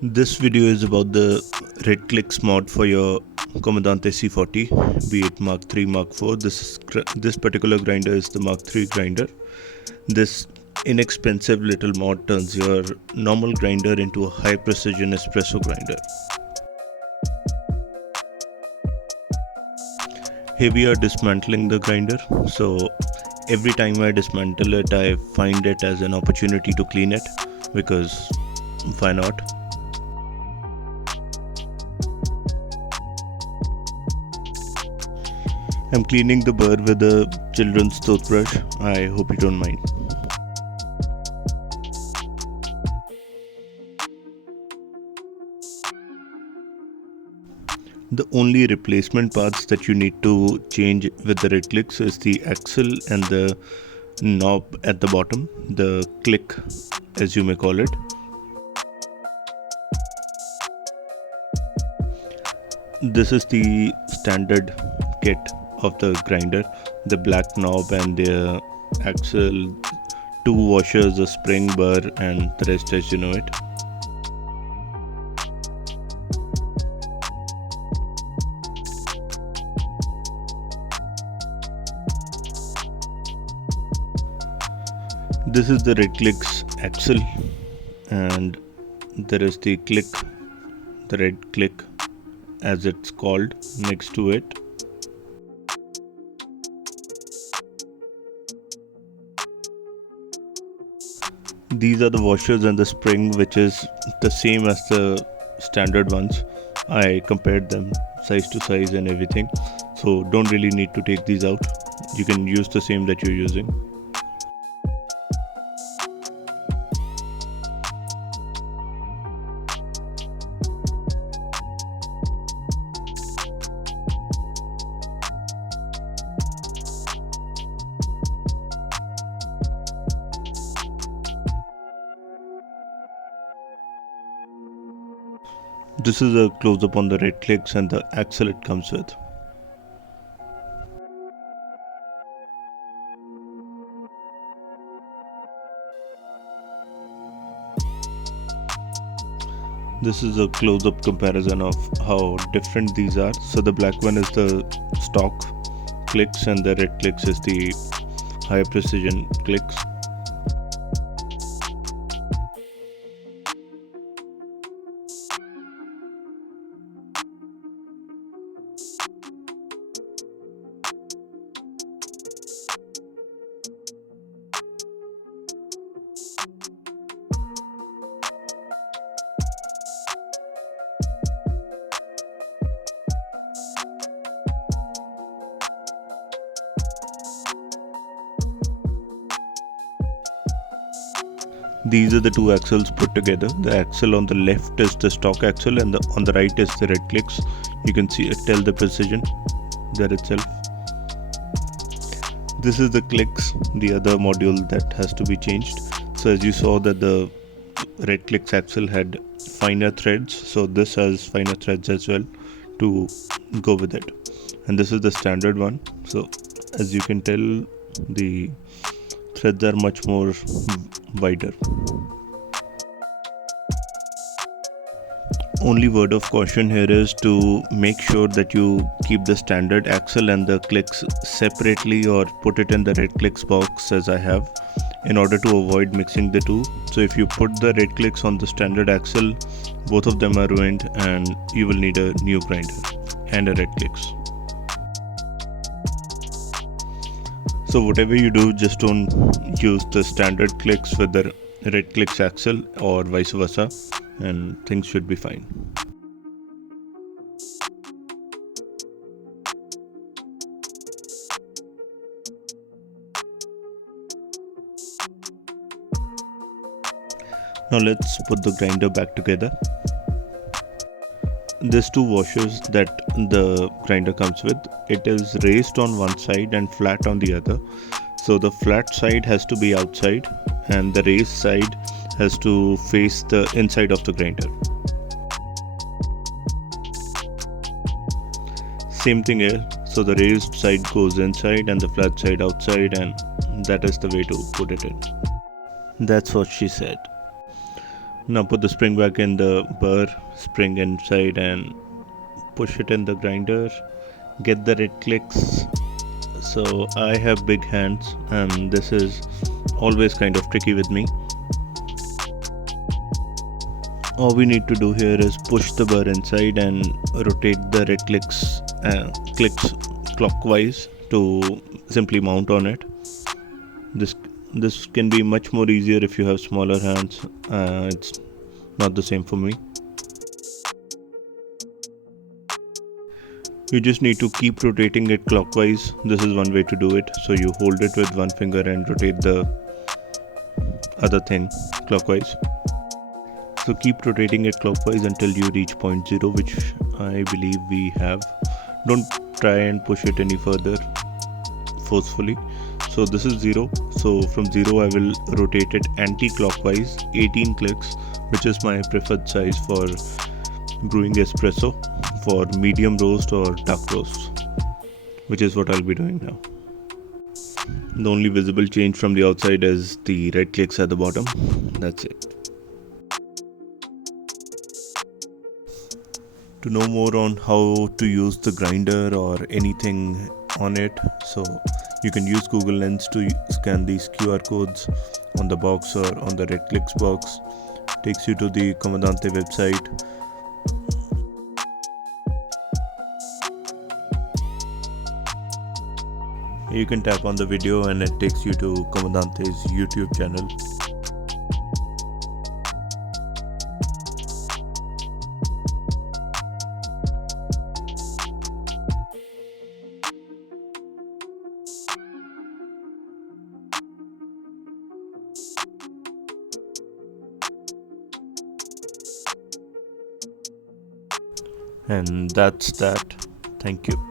This video is about the Red Clix mod for your Comandante C40, be it Mark III, Mark IV. This particular grinder is the Mark III grinder. This inexpensive little mod turns your normal grinder into a high precision espresso grinder. Here we are dismantling the grinder, so every time I dismantle it, I find it as an opportunity to clean it, because why not? I'm cleaning the burr with a children's toothbrush. I hope you don't mind. The only replacement parts that you need to change with the Red Clix is the axle and the knob at the bottom, the click as you may call it. This is the standard kit of the grinder, the black knob and the axle, 2 washers, a spring, burr, and the rest as you know it. This is the Red Clix axle, and there is the click, the red click as it's called, next to it. These are the washers and the spring, which is the same as the standard ones. I compared them size to size and everything, so don't really need to take these out. You can use the same that you're using. This is a close-up on the Red Clix and the axle it comes with. This is a close-up comparison of how different these are. So the black one is the stock clicks and the Red Clix is the high precision clicks. These are the 2 axles put together. The axle on the left is the stock axle and on the right is the Red Clix. You can see tell the precision there itself. This is the Clix, the other module that has to be changed. So as you saw that the Red Clix axle had finer threads, so this has finer threads as well to go with it. And this is the standard one. So as you can tell, the threads are much more wider. Only word of caution here is to make sure that you keep the standard axle and the Clix separately, or put it in the Red Clix box as I have, in order to avoid mixing the two. So if you put the Red Clix on the standard axle, both of them are ruined and you will need a new grinder and a Red Clix. So whatever you do, just don't use the standard Clix with the Red Clix axle or vice versa, and things should be fine. Now let's put the grinder back together. There's 2 washers that the grinder comes with. It is raised on one side and flat on the other. So the flat side has to be outside and the raised side has to face the inside of the grinder. Same thing here. So the raised side goes inside and the flat side outside, and that is the way to put it in. That's what she said. Now put the spring back in the burr, spring inside and push it in the grinder. Get the Red Clix. So I have big hands and this is always kind of tricky with me. All we need to do here is push the burr inside and rotate the Red Clix clockwise to simply mount on it. This can be much more easier if you have smaller hands. It's not the same for me. You just need to keep rotating it clockwise. This is one way to do it. So you hold it with one finger and rotate the other thing clockwise. So keep rotating it clockwise until you reach point 0, which I believe we have. Don't try and push it any further forcefully. So this is 0. So from 0 I will rotate it anti-clockwise 18 clicks, which is my preferred size for brewing espresso for medium roast or dark roast, which is what I'll be doing now. The only visible change from the outside is the red clicks at the bottom. That's it. To know more on how to use the grinder or anything on it, so you can use Google Lens to scan these QR codes on the box or on the Red Clix box. Takes you to the Comandante website. You can tap on the video and it takes you to Comandante's YouTube channel. And that's that. Thank you.